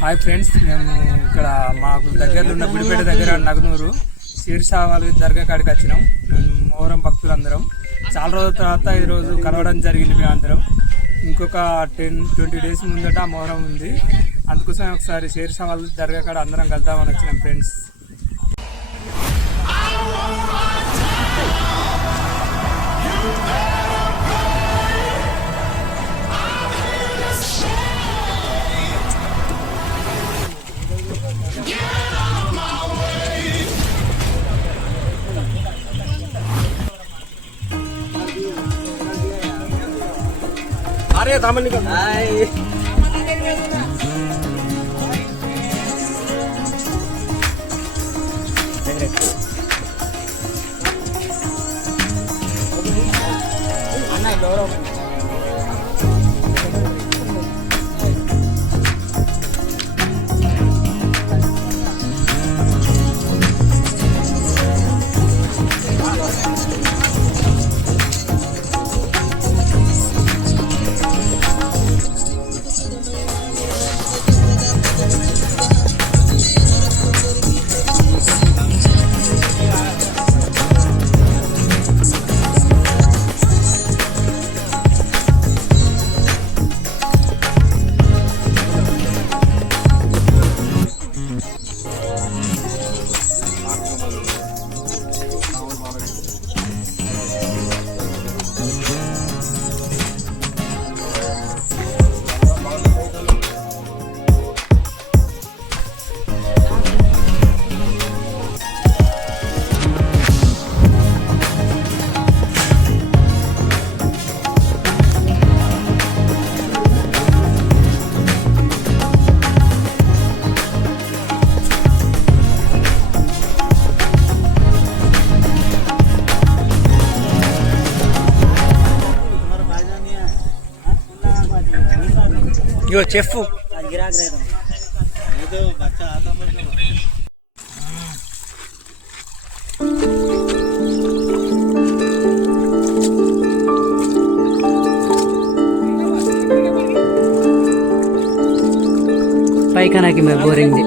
Hi friends, మేము ఇక్కడ మాకు దగ్గరలో ఉన్న గుడిపేట దగ్గర నగనూరు శీర్షావాలి దర్గా కాడికి వచ్చినాం. మేము మొహరం భక్తులందరం చాలా రోజుల తర్వాత ఈరోజు కలవడం జరిగింది. మేము అందరం ఇంకొక 10-20 డేస్ ముందట మొహరం ఉంది. అందుకోసం ఒకసారి శీర్షావాలి దర్గా కాడ అందరం కలుద్దామని వచ్చినాం ఫ్రెండ్స్. अरे दामन निकल हाय अन्ना लोरो यो चेफ गिराक रहे ये तो बच्चा आता पैखाना की मैं बोरिंग दी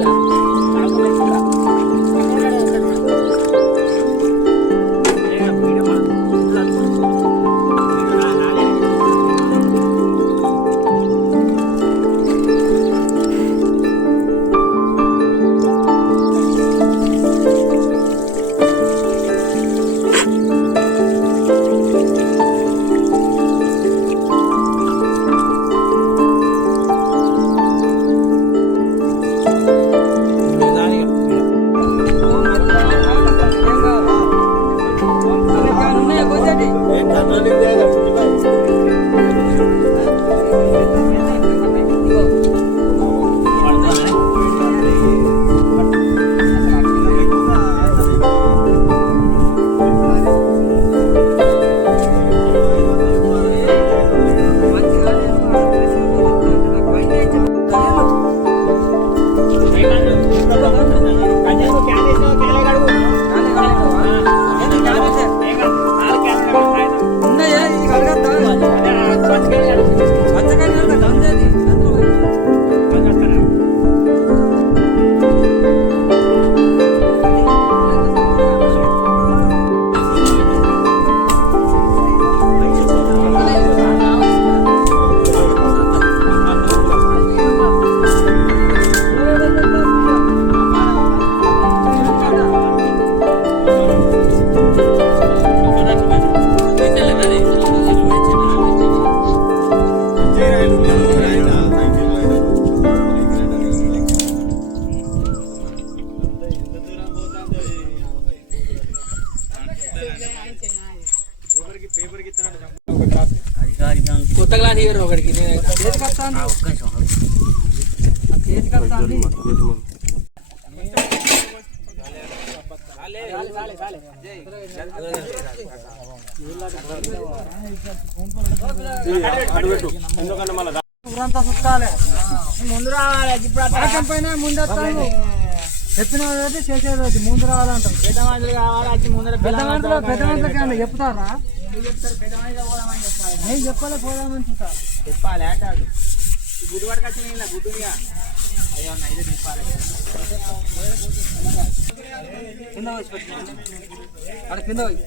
కొత్త గ్లాస్ ఇయర్ ఒకటికి ముందు రావాలి ఇప్పుడు ముందు చెప్పిన చేసేది ముందు రావాలంటారు. పెద్ద మనుషులు కావాలి, పెద్ద మనుషులకి చెప్తారా? నేను చెప్పాలి పోదామని చూస్తా చెప్పాలి అంటాడు గుడ్డు పట్టుకొచ్చిన గుడ్డుగా అయ్యో నైతే తిప్పాలి కింద వచ్చి పెట్టుకోండి అక్కడ కింద పోయి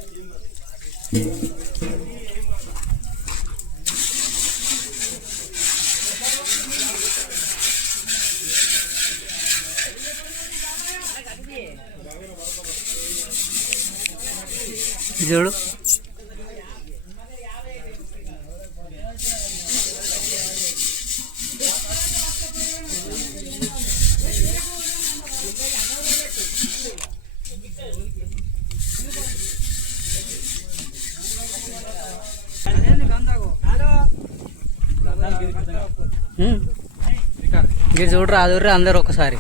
చూడు మీరు చూడరు అదుర్రు అందరు ఒకసారి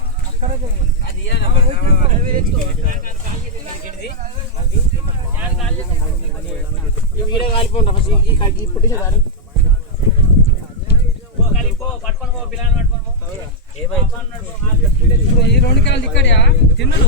ఈ 2 కిలోలు ఇక్కడ తిన్నాను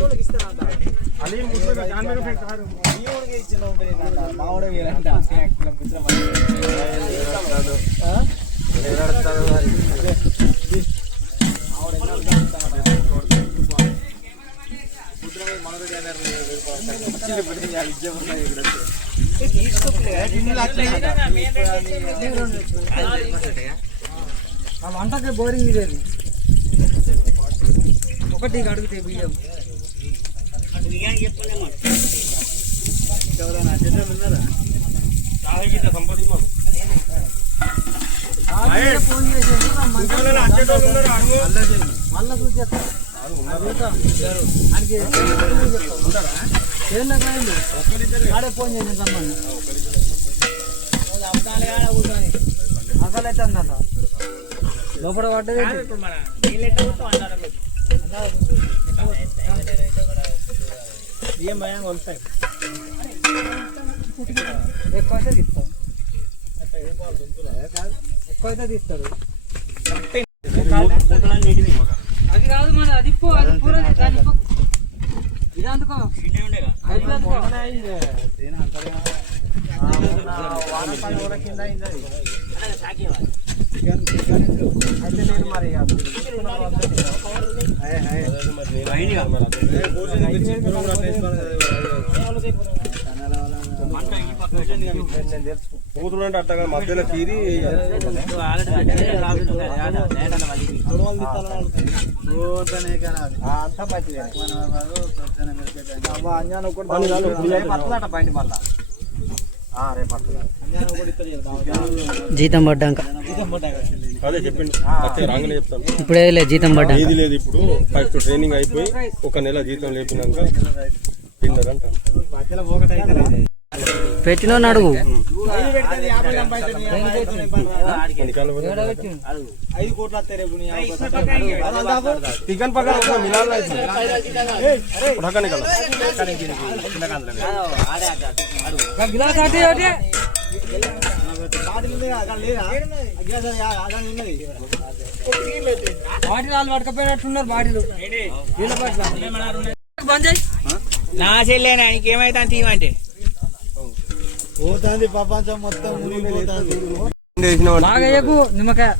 వంటకి బోరింగ్ ఇదేది ఒకటి అడిగితే బియ్యం ఎవరైనా అడ్జస్ట్ ఉన్నారా ఫోన్ చేసి మళ్ళా చూసేస్తా ఆడే ఫోన్ చేసి రమ్మని అసలైతే అన్నట లోపల పడ్డది ఏం భయం వస్తాయి ఎక్కువైతే తీస్తాం ఎక్కువైతే తీస్తాడు అది కాదు మన అది ఇది అందుకో కూతురుంటే అట్టగా మధ్యలో తీరి జీతం పడ్డాక అదే చెప్పింది రాగానే చెప్తాను ఇప్పుడే లేదు జీతం పడ్డా ఇది లేదు ఇప్పుడు ఫస్ట్ ట్రైనింగ్ అయిపోయి 1 నెల జీతం లేపినాక తిన్నారంట పెట్టిన అడుగు చికెన్ పక్కన బాటిల్ పట్టుకపోయినట్టున్నారు బాటిలు నా చెల్లేనా ఇంకేమైతే తీయమంటే పోతుంది ప్రపంచం మొత్తం బాగా చెప్పు నిమ్మకాయ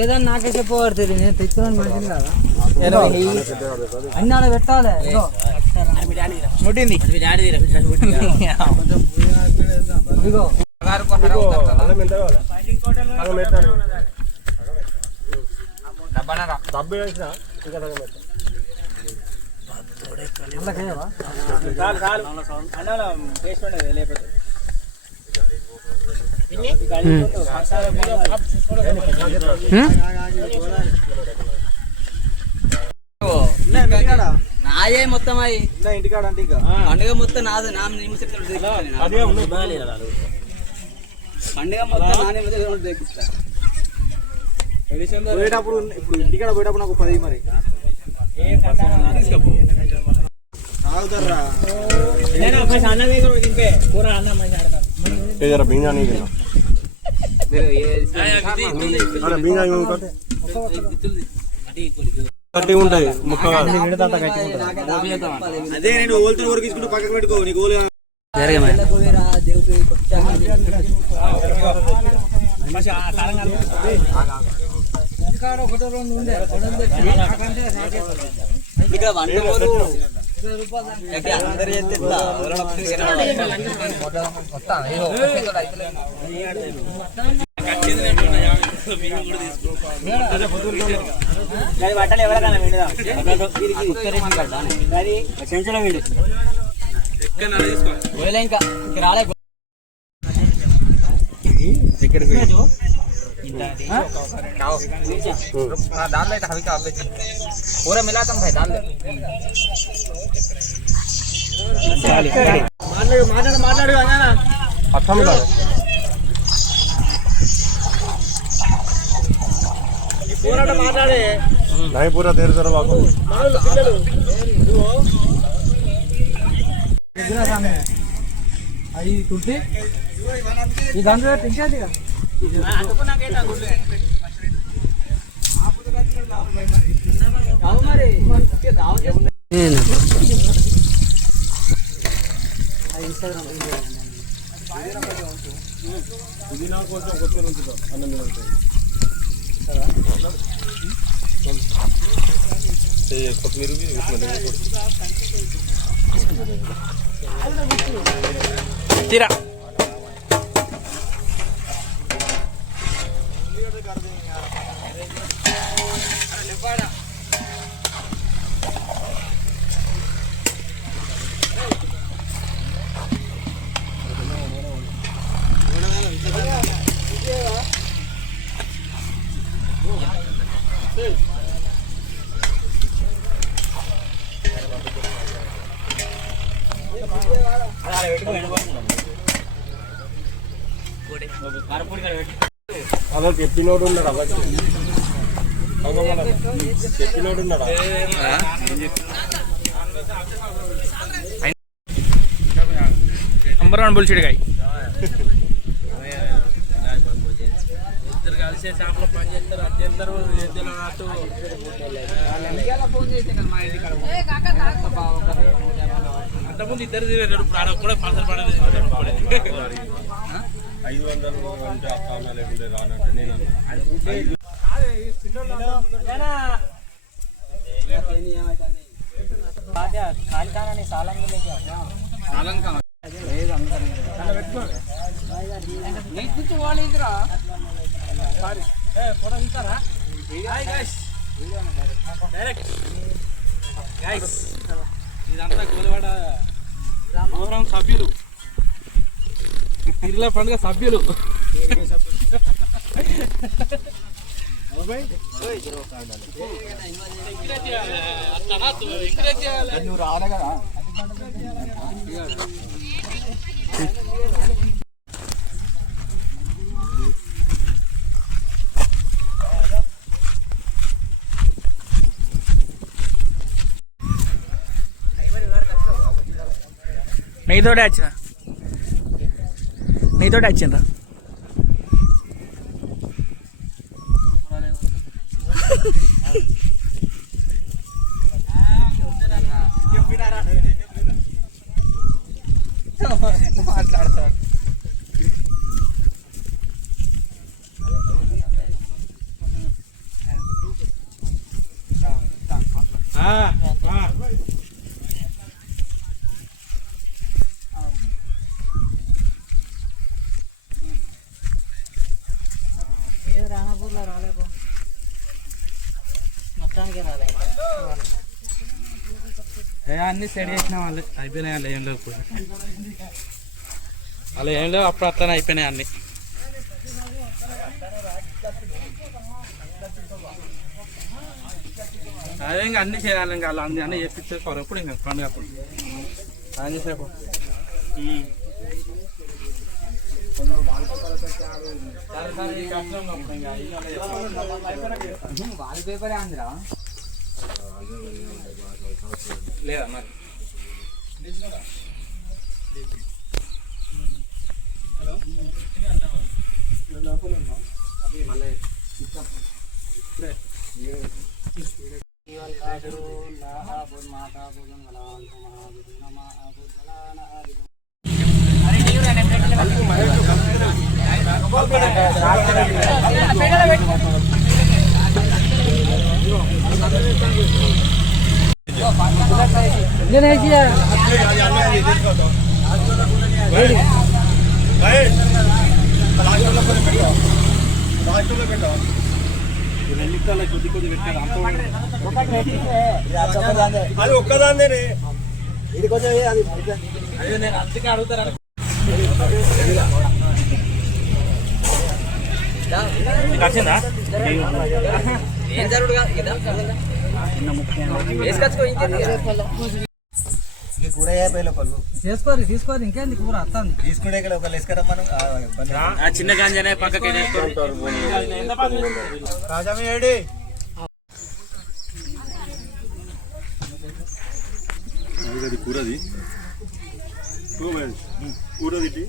ఏదన్నా నాకే చెప్పబడుతుంది నేను తెచ్చుకున్నాను మనిషిని కదా అన్ని ఆడ పెట్టాలి ఇగో డబ్బు వేసిన ఇంకా నాయే మొత్తం అయి ఇంటికాడ అంటే పండుగ మొత్తం నాది నా పండుగ మొత్తం నానే తెప్పిస్తా పోయేటప్పుడు ఇప్పుడు ఇంటికాడ పోయేటప్పుడు నాకు 10 మరి బింజాని గట్టిగా ఉంటుంది ముక్క కాదు. అదే నేను ఓల్తో ఊరికించుకుంటూ పక్కకు పెట్టుకో నీకు ఓలు ఇక్కడ అందరు బట్టలు ఎవరికైనా ఇంకా రాలే दाल ले हल्का आप पूरा मिलाता भाई दाल మాట్లాడు అర్థం కాదు. మాట్లాడే नहीं पूरा देर सर बाबू అవి కుర్తి ఈ దాంట్లో తింటాది పుదీనా కొంచెం కొత్తిమీర ఉంచుతాం అన్నం మీద ఉంటుంది. కొత్తిమీర తీరా అలా చెప్పినోడు ఉన్నాడు అలా చెప్పినోడు ఉన్నాడా నంబర్ 1 బుల్షిట్ గాయ్ ఇద్దరు కలిసే షాప్లో పని చేస్తారు అద్దెందరూ అంతకుముందు ఇద్దరు కూడా పార్సల్ పడలేదు 500 అంటే అక్క లేకుంటే రానంటే నేను ఇదంతా గోలవాడ రామవరం సభ్యులు పిర్ల పండుగ సభ్యులు నువ్వు రావాలి కదా నీతోటే వచ్చిండ్రా మాట్లాడతాడు రానాపూర్లో రాలేపో మొత్తానికి రాలే అన్ని సెట్ చేసిన వాళ్ళు అయిపోయినాయి వాళ్ళు ఏం లేవు వాళ్ళు ఏం లేవు అప్పుడు అట్లనే అయిపోయినాయి అన్ని అదే ఇంకా అన్ని చేయాలి ఇంకా వాళ్ళు అన్ని చేపించేసుకోరు ఎప్పుడు ఇంకా పండుగ అప్పుడు ఆయన చేసేపు వాల్ పేపరే అందిరా లేదా మరి అది ఒక్కదాన్నే ఇది కొంచెం అది నేను అందుకే అడుగుతాను. ఏం జరుగుడుగా వేసుకొచ్చుకో ఇంకేంది కూర అయిపోయిన పళ్ళు తీసుకోరు ఇంకేంది కూర వస్తుంది. తీసుకునే ఇక్కడ ఒక లెస్కరం మనం చిన్న గాంజనే పక్కకి రాజామి ఏడి కూరది కూరది